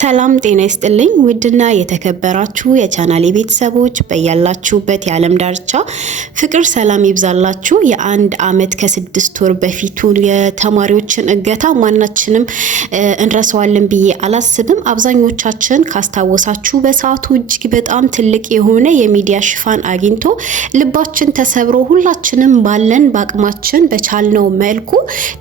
ሰላም ጤና ይስጥልኝ ውድና የተከበራችሁ የቻናሌ ቤተሰቦች በያላችሁበት የዓለም ዳርቻ ፍቅር ሰላም ይብዛላችሁ። የአንድ አመት ከ6 ወር በፊቱን የተማሪዎችን እገታ ማናችንም እንረሳዋለን ብዬ አላስብም። አብዛኞቻችን ካስታወሳችሁ በሰዓቱ እጅግ በጣም ትልቅ የሆነ የሚዲያ ሽፋን አግኝቶ ልባችን ተሰብሮ ሁላችንም ባለን በአቅማችን በቻልነው መልኩ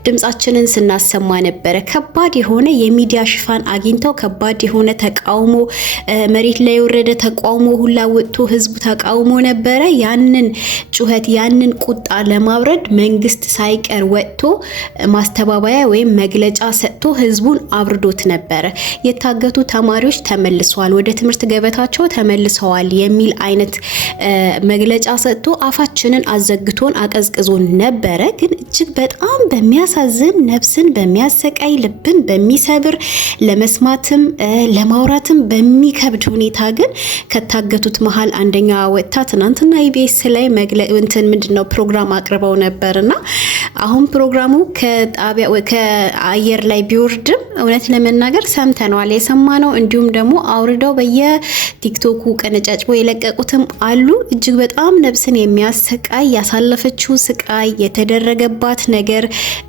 ድምጻችንን ስናሰማ ነበረ። ከባድ የሆነ የሚዲያ ሽፋን አግኝተው ከባድ የሆነ ተቃውሞ መሬት ላይ የወረደ ተቃውሞ ሁላ ወጥቶ ህዝቡ ተቃውሞ ነበረ። ያንን ጩኸት ያንን ቁጣ ለማብረድ መንግስት ሳይቀር ወጥቶ ማስተባበያ ወይም መግለጫ ሰጥቶ ህዝቡን አብርዶት ነበረ። የታገቱ ተማሪዎች ተመልሰዋል፣ ወደ ትምህርት ገበታቸው ተመልሰዋል የሚል አይነት መግለጫ ሰጥቶ አፋችንን አዘግቶን አቀዝቅዞን ነበረ። ግን እጅግ በጣም በሚያሳዝን ነፍስን በሚያሰቃይ ልብን በሚሰብር ለመስማትም ለማውራትም በሚከብድ ሁኔታ ግን ከታገቱት መሃል አንደኛ ወጣ ትናንትና ኢቢኤስ ላይ ምንድነው ፕሮግራም አቅርበው ነበርና አሁን ፕሮግራሙ ከአየር ላይ ቢወርድም እውነት ለመናገር ሰምተናል፣ የሰማነው እንዲሁም ደግሞ አውርደው በየቲክቶኩ ቀነጫጭቦ የለቀቁትም አሉ። እጅግ በጣም ነፍስን የሚያሰቃይ ያሳለፈችው ስቃይ የተደረገባት ነገር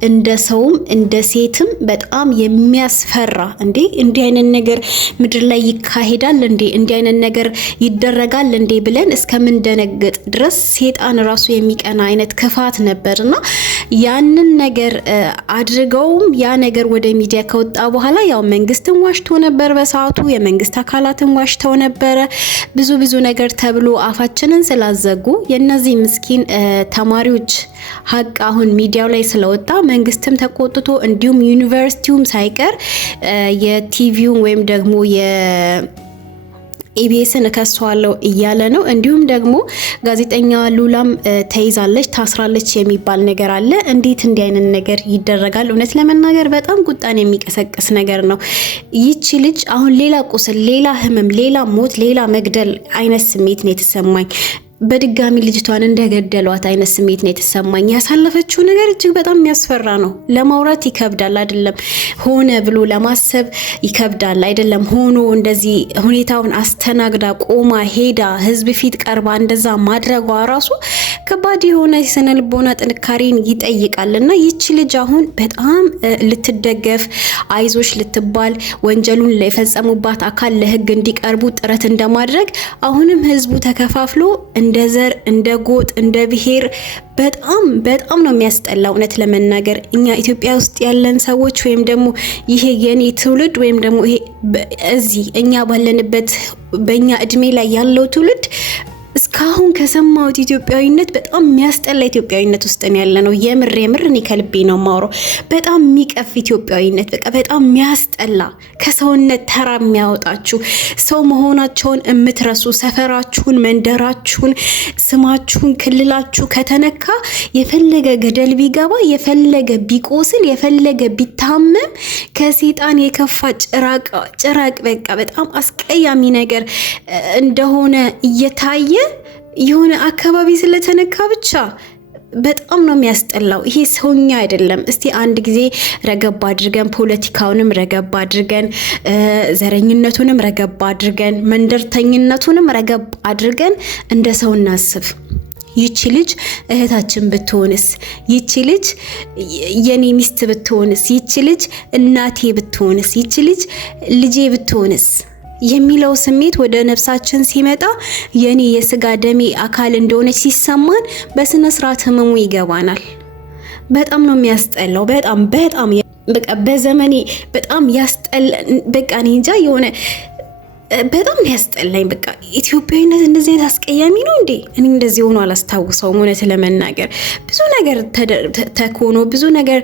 እንደ ሰውም እንደ ሴትም በጣም የሚያስፈራ እንዲህ አይነት ነገር ምድር ላይ ይካሄዳል እንዲህ አይነት ነገር ይደረጋል ብለን እስከምንደነግጥ ድረስ ሴጣን ራሱ የሚቀና አይነት ክፋት ነበርና ያንን ነገር አድርገውም ያ ነገር ወደ ሚዲያ ከወጣ በኋላ ያው መንግስትን ዋሽቶ ነበር፣ በሰዓቱ የመንግስት አካላትን ዋሽተው ነበረ። ብዙ ነገር ተብሎ አፋችንን ስላዘጉ የነዚህ ምስኪን ተማሪዎች ሀቅ አሁን ሚዲያው ላይ ስለወጣ መንግስትም ተቆጥቶ እንዲሁም ዩኒቨርሲቲውም ሳይቀር የቲቪውን ወይም ደግሞ ኢቢኤስን ከሷለው እያለ ነው። እንዲሁም ደግሞ ጋዜጠኛ ሉላም ተይዛለች ታስራለች የሚባል ነገር አለ። እንዴት እንዲህ አይነት ነገር ይደረጋል? እውነት ለመናገር በጣም ቁጣን የሚቀሰቅስ ነገር ነው። ይቺ ልጅ አሁን ሌላ ቁስል፣ ሌላ ህመም፣ ሌላ ሞት፣ ሌላ መግደል አይነት ስሜት ነው የተሰማኝ። በድጋሚ ልጅቷን እንደገደሏት አይነት ስሜት ነው የተሰማኝ። ያሳለፈችው ነገር እጅግ በጣም የሚያስፈራ ነው። ለማውራት ይከብዳል አይደለም፣ ሆነ ብሎ ለማሰብ ይከብዳል አይደለም። ሆኖ እንደዚህ ሁኔታውን አስተናግዳ ቆማ ሄዳ ህዝብ ፊት ቀርባ እንደዛ ማድረጓ ራሱ ከባድ የሆነ የስነ ልቦና ጥንካሬን ይጠይቃልና ይቺ ልጅ አሁን በጣም ልትደገፍ አይዞሽ ልትባል ወንጀሉን የፈጸሙባት አካል ለህግ እንዲቀርቡ ጥረት እንደማድረግ አሁንም ህዝቡ ተከፋፍሎ እንደ ዘር እንደ ጎጥ እንደ ብሔር በጣም ነው የሚያስጠላው። እውነት ለመናገር እኛ ኢትዮጵያ ውስጥ ያለን ሰዎች ወይም ደግሞ ይሄ የኔ ትውልድ ወይም ደግሞ ይሄ እዚህ እኛ ባለንበት በእኛ እድሜ ላይ ያለው ትውልድ እስካሁን ከሰማሁት ኢትዮጵያዊነት በጣም የሚያስጠላ ኢትዮጵያዊነት ውስጥ ነው ያለነው። የምር እኔ ከልቤ ነው ማውራው። በጣም የሚቀፍ ኢትዮጵያዊነት በጣም የሚያስጠላ ከሰውነት ተራ የሚያወጣችሁ ሰው መሆናቸውን የምትረሱ ሰፈራችሁን፣ መንደራችሁን፣ ስማችሁን፣ ክልላችሁ ከተነካ የፈለገ ገደል ቢገባ የፈለገ ቢቆስል የፈለገ ቢታመም ከሴጣን የከፋ ጭራቅ በጣም አስቀያሚ ነገር እንደሆነ እየታየ የሆነ አካባቢ ስለተነካ ብቻ በጣም ነው የሚያስጠላው። ይሄ ሰውኛ አይደለም። እስቲ አንድ ጊዜ ረገብ አድርገን ፖለቲካውንም ረገብ አድርገን ዘረኝነቱንም ረገብ አድርገን መንደርተኝነቱንም ረገብ አድርገን እንደ ሰው እናስብ። ይቺ ልጅ እህታችን ብትሆንስ? ይቺ ልጅ የኔ ሚስት ብትሆንስ? ይቺ ልጅ እናቴ ብትሆንስ? ይቺ ልጅ ልጄ ብትሆንስ የሚለው ስሜት ወደ ነፍሳችን ሲመጣ የኔ የስጋ ደሜ አካል እንደሆነች ሲሰማን በስነ ስርዓት ህመሙ ይገባናል። በጣም ነው የሚያስጠላው። በጣም በቃ በዘመኔ በጣም ያስጠላ። በቃ እኔ እንጃ የሆነ በጣም ያስጠላኝ። በቃ ኢትዮጵያዊነት እንደዚህ አይነት አስቀያሚ ነው እንዴ? እኔ እንደዚህ ሆኖ አላስታውሰውም። እውነት ለመናገር ብዙ ነገር ተኮኖ ብዙ ነገር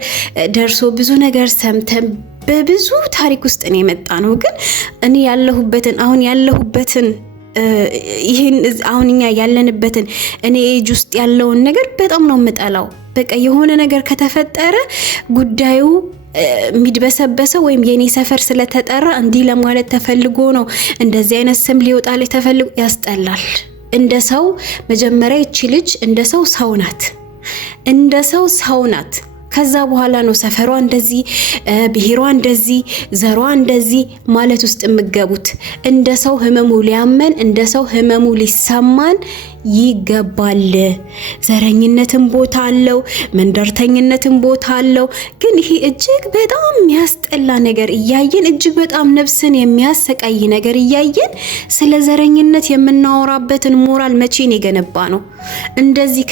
ደርሶ ብዙ ነገር ሰምተን በብዙ ታሪክ ውስጥ ነው የመጣ ነው። ግን እኔ አሁን ያለሁበትን ይሄን አሁን እኛ ያለንበትን እኔ ኤጅ ውስጥ ያለውን ነገር በጣም ነው የምጠላው። በቃ የሆነ ነገር ከተፈጠረ ጉዳዩ የሚድበሰበሰው ወይም የኔ ሰፈር ስለተጠራ እንዲህ ለማለት ተፈልጎ ነው እንደዚህ አይነት ስም ሊወጣልኝ ተፈልጎ ያስጠላል። እንደ ሰው መጀመሪያ ይቺ ልጅ እንደ ሰው ናት። ከዛ በኋላ ነው ሰፈሯ እንደዚህ ብሔሯ እንደዚህ ዘሯ እንደዚህ ማለት ውስጥ የምገቡት። እንደ ሰው ህመሙ ሊያመን እንደ ሰው ህመሙ ሊሰማን ይገባል። ዘረኝነትን ቦታ አለው፣ መንደርተኝነትን ቦታ አለው። ግን ይሄ እጅግ በጣም የሚያስጠላ ነገር እያየን እጅግ በጣም ነፍስን የሚያሰቃይ ነገር እያየን ስለ ዘረኝነት የምናወራበትን ሞራል መቼ ነው የገነባ ነው? እንደዚህ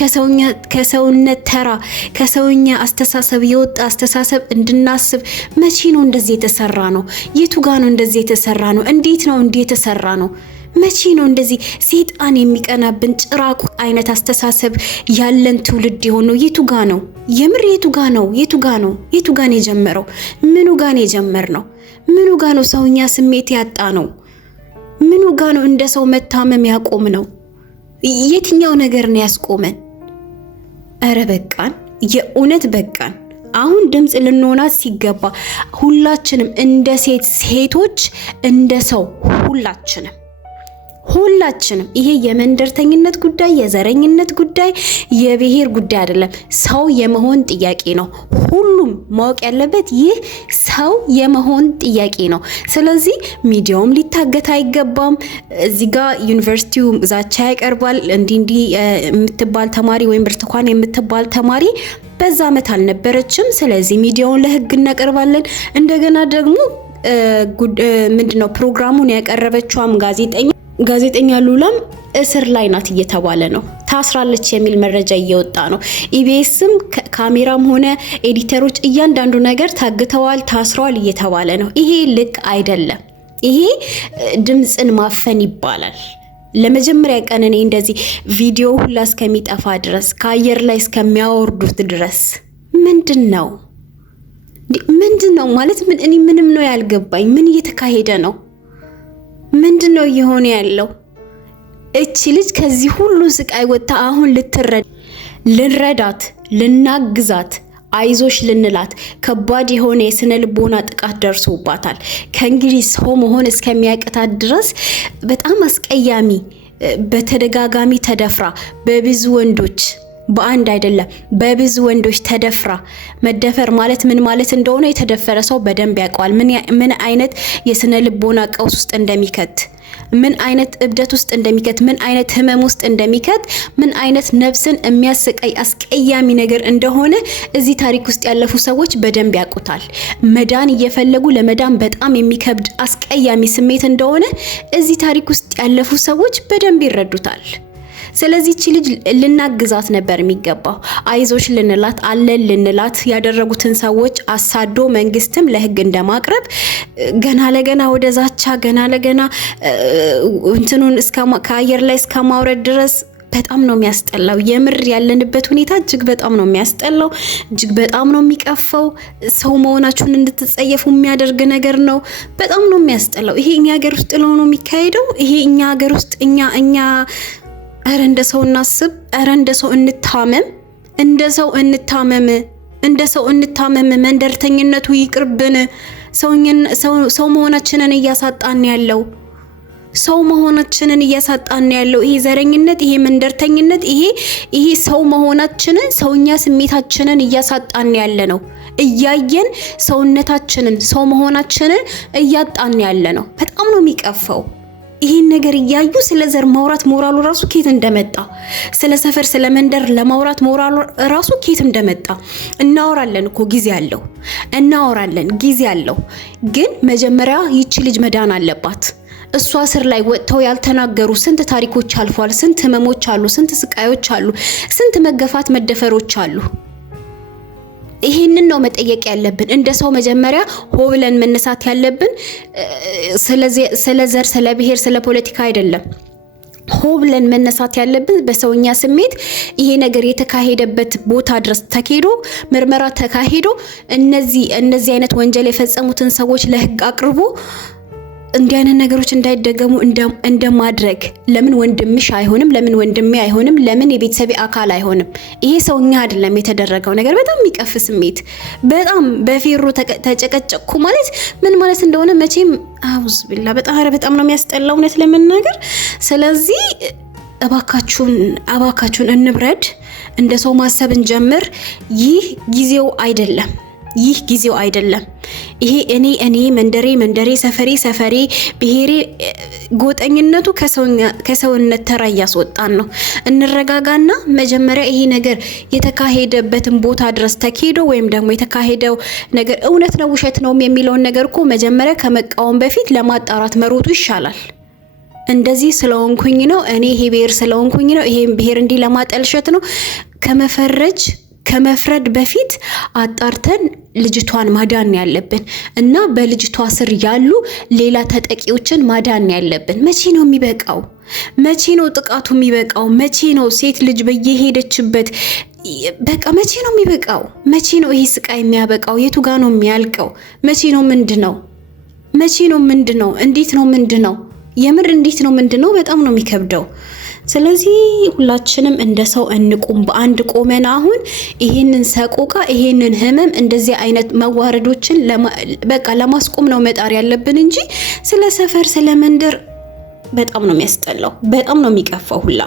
ከሰውነት ተራ ከሰውኛ አስተሳሰብ የወጣ አስተሳሰብ እንድናስብ መቼ ነው እንደዚህ የተሰራ ነው? የቱ ጋ ነው እንደዚህ የተሰራ ነው? እንዴት ነው እንዴት የተሰራ ነው? መቼ ነው እንደዚህ ሰይጣን የሚቀናብን ጭራቁ አይነት አስተሳሰብ ያለን ትውልድ የሆነው? የቱ ጋ ነው? የምር የቱ ጋ ነው? የቱ ጋ ነው? የቱ ጋ ነው የጀመረው? ምኑ ጋ ነው የጀመርነው? ምኑ ጋ ነው ሰውኛ ስሜት ያጣ ነው? ምኑ ጋ ነው እንደ ሰው መታመም ያቆም ነው? የትኛው ነገር ነው ያስቆመን? አረ በቃን፣ የእውነት በቃን። አሁን ድምጽ ልንሆናት ሲገባ ሁላችንም እንደ ሴቶች እንደ ሰው ሁላችንም ይሄ የመንደርተኝነት ጉዳይ የዘረኝነት ጉዳይ የብሔር ጉዳይ አይደለም፣ ሰው የመሆን ጥያቄ ነው። ሁሉም ማወቅ ያለበት ይህ ሰው የመሆን ጥያቄ ነው። ስለዚህ ሚዲያውም ሊታገት አይገባም። እዚህ ጋር ዩኒቨርሲቲው ዛቻ ያቀርባል። እንዲህ የምትባል ተማሪ ወይም ብርቱካን የምትባል ተማሪ በዛ ዓመት አልነበረችም። ስለዚህ ሚዲያውን ለህግ እናቀርባለን። እንደገና ደግሞ ምንድነው ፕሮግራሙን ያቀረበችውም ጋዜጠኛ ሉላም እስር ላይ ናት እየተባለ ነው። ታስራለች የሚል መረጃ እየወጣ ነው። ኢቢኤስም ካሜራም ሆነ ኤዲተሮች እያንዳንዱ ነገር ታግተዋል፣ ታስረዋል እየተባለ ነው። ይሄ ልክ አይደለም። ይሄ ድምጽን ማፈን ይባላል። ለመጀመሪያ ቀን እኔ እንደዚህ ቪዲዮ ሁላ እስከሚጠፋ ድረስ ከአየር ላይ እስከሚያወርዱት ድረስ ምንድነው ማለት እኔ ምንም ነው ያልገባኝ። ምን እየተካሄደ ነው? ምንድነው እየሆነ ያለው? እቺ ልጅ ከዚህ ሁሉ ስቃይ ወጣ አሁን ልንረዳት ልናግዛት አይዞሽ ልንላት ከባድ የሆነ የስነ ልቦና ጥቃት ደርሶባታል። ከእንግዲህ ሰው መሆን እስከሚያቅታት ድረስ በጣም አስቀያሚ በተደጋጋሚ ተደፍራ በብዙ ወንዶች በአንድ አይደለም በብዙ ወንዶች ተደፍራ መደፈር ማለት ምን ማለት እንደሆነ የተደፈረ ሰው በደንብ ያውቀዋል። ምን አይነት የስነ ልቦና ቀውስ ውስጥ እንደሚከት፣ ምን አይነት እብደት ውስጥ እንደሚከት፣ ምን አይነት ህመም ውስጥ እንደሚከት፣ ምን አይነት ነፍስን የሚያሰቃይ አስቀያሚ ነገር እንደሆነ እዚህ ታሪክ ውስጥ ያለፉ ሰዎች በደንብ ያውቁታል። መዳን እየፈለጉ ለመዳን በጣም የሚከብድ አስቀያሚ ስሜት እንደሆነ እዚህ ታሪክ ውስጥ ያለፉ ሰዎች በደንብ ይረዱታል። ስለዚህ እቺ ልጅ ልናግዛት ነበር የሚገባው። አይዞሽ ልንላት አለን ልንላት ያደረጉትን ሰዎች አሳዶ መንግስትም ለህግ እንደማቅረብ ገና ለገና ወደ ዛቻ ገና ለገና እንትኑን ከአየር ላይ እስከማውረድ ድረስ በጣም ነው የሚያስጠላው። የምር ያለንበት ሁኔታ እጅግ በጣም ነው የሚያስጠላው። እጅግ በጣም ነው የሚቀፈው። ሰው መሆናችሁን እንድትጸየፉ የሚያደርግ ነገር ነው። በጣም ነው የሚያስጠላው። ይሄ እኛ ሀገር ውስጥ ነው የሚካሄደው። ይሄ እኛ ሀገር ውስጥ እኛ አረ እንደ ሰው እናስብ። አረ እንደ ሰው እንታመም። እንደ ሰው እንታመም። መንደርተኝነቱ ይቅርብን። ሰው መሆናችንን እያሳጣን ያለው ይሄ ዘረኝነት፣ ይሄ መንደርተኝነት፣ ይሄ ሰው መሆናችንን ሰውኛ ስሜታችንን እያሳጣን ያለ ነው። እያየን ሰውነታችንን ሰው መሆናችንን እያጣን ያለ ነው። በጣም ነው የሚቀፈው። ይሄን ነገር እያዩ ስለ ዘር ማውራት ሞራሉ ራሱ ኬት እንደመጣ፣ ስለ ሰፈር ስለ መንደር ለማውራት ሞራሉ ራሱ ኬት እንደመጣ እናወራለን እኮ ጊዜ አለው። ግን መጀመሪያ ይቺ ልጅ መዳን አለባት። እሷ ስር ላይ ወጥተው ያልተናገሩ ስንት ታሪኮች አልፏል። ስንት ህመሞች አሉ፣ ስንት ስቃዮች አሉ፣ ስንት መገፋት መደፈሮች አሉ። ይሄንን ነው መጠየቅ ያለብን። እንደ ሰው መጀመሪያ ሆ ብለን መነሳት ያለብን ስለ ዘር፣ ስለ ብሔር፣ ስለ ፖለቲካ አይደለም። ሆ ብለን መነሳት ያለብን በሰውኛ ስሜት ይሄ ነገር የተካሄደበት ቦታ ድረስ ተካሄዶ ምርመራ ተካሄዶ እነዚህ አይነት ወንጀል የፈጸሙትን ሰዎች ለህግ አቅርቦ እንዲህ አይነት ነገሮች እንዳይደገሙ እንደማድረግ። ለምን ወንድምሽ አይሆንም? ለምን ወንድሜ አይሆንም? ለምን የቤተሰቤ አካል አይሆንም? ይሄ ሰውኛ አይደለም የተደረገው ነገር። በጣም የሚቀፍ ስሜት። በጣም በፌሮ ተጨቀጨቅኩ ማለት ምን ማለት እንደሆነ መቼም አውዝ ቢላ በጣም ነው የሚያስጠላው እውነት ለመናገር። ስለዚህ እባካችሁን እንብረድ፣ እንደ ሰው ማሰብ እንጀምር። ይህ ጊዜው አይደለም። ይሄ እኔ መንደሬ ሰፈሬ ብሔሬ ጎጠኝነቱ ከሰውነት ተራ እያስወጣን ነው። እንረጋጋና መጀመሪያ ይሄ ነገር የተካሄደበትን ቦታ ድረስ ተካሄዶ ወይም ደግሞ የተካሄደው ነገር እውነት ነው ውሸት ነው የሚለውን ነገር እኮ መጀመሪያ ከመቃወም በፊት ለማጣራት መሮጡ ይሻላል። እንደዚህ ስለሆንኩኝ ነው እኔ ይሄ ብሔር ስለሆንኩኝ ነው ይሄ ብሔር እንዲህ ለማጠልሸት ነው ከመፍረድ በፊት አጣርተን ልጅቷን ማዳን ያለብን እና በልጅቷ ስር ያሉ ሌላ ተጠቂዎችን ማዳን ያለብን። መቼ ነው የሚበቃው? መቼ ነው ጥቃቱ የሚበቃው? መቼ ነው ሴት ልጅ በየሄደችበት በቃ መቼ ነው የሚበቃው? መቼ ነው ይሄ ስቃይ የሚያበቃው? የቱ ጋር ነው የሚያልቀው? መቼ ነው ምንድነው? እንዴት ነው ምንድነው? የምር እንዴት ነው ምንድነው? በጣም ነው የሚከብደው። ስለዚህ ሁላችንም እንደ ሰው እንቁም፣ በአንድ ቆመን አሁን ይሄንን ሰቆቃ ይሄንን ህመም እንደዚህ አይነት መዋረዶችን በቃ ለማስቆም ነው መጣር ያለብን እንጂ ስለ ሰፈር ስለ መንደር በጣም ነው የሚያስጠላው፣ በጣም ነው የሚቀፋው ሁላ።